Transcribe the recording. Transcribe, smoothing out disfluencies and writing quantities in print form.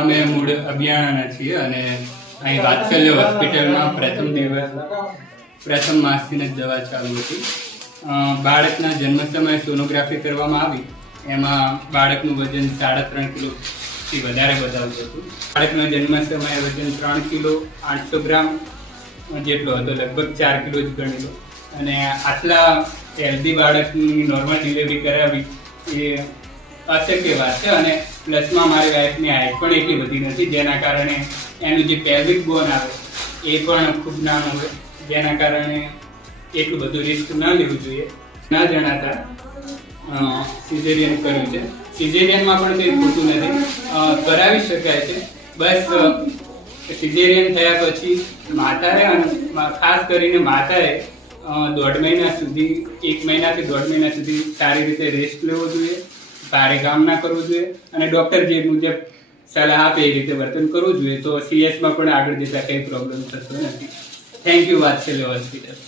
અમે મૂળ અભિયાણાના છીએ અને અહીં વાત્સલ્ય હોસ્પિટલમાં પ્રથમ માસથી જ દવા ચાલુ હતી. બાળકના જન્મ સમયે સોનોગ્રાફી કરવામાં આવી. એમાં બાળકનું વજન 3.5 કિલોથી વધારે બતાવતું હતું. બાળકનો જન્મ સમયે વજન 3 કિલો 800 ગ્રામ જેટલો હતો, લગભગ 4 કિલો જ ગણી લો. અને આટલા હેલ્ધી બાળકની નોર્મલ ડિલિવરી કરાવી એ અશક્ય વાત છે. અને પ્લસમાં મારી વાઈફની હાઈટ પણ એટલી બધી નથી, જેના કારણે એનું જે પેલ્વિક બોન આવે એ પણ ખૂબ નાનું હોય, જેના કારણે એટલું બધું રિસ્ક ન લેવું જોઈએ. ના જણાતા સિઝેરિયન કર્યું છે. સિઝેરિયનમાં પણ કંઈ ખોટું નથી, કરાવી શકાય છે. બસ સિઝેરિયન થયા પછી માતાએ અને ખાસ કરીને માતાએ 1.5 મહિના સુધી 1 મહિનાથી 1.5 મહિના સુધી સારી રીતે રેસ્ટ લેવો જોઈએ, ભારે કામ ના કરવું જોઈએ અને ડૉક્ટર જે મુજબ સલાહ આપે એ રીતે વર્તન કરવું જોઈએ. તો સીએસમાં પણ આગળ જતાં કંઈ પ્રોબ્લેમ થતો નથી. Thank you Vatsalya hospital.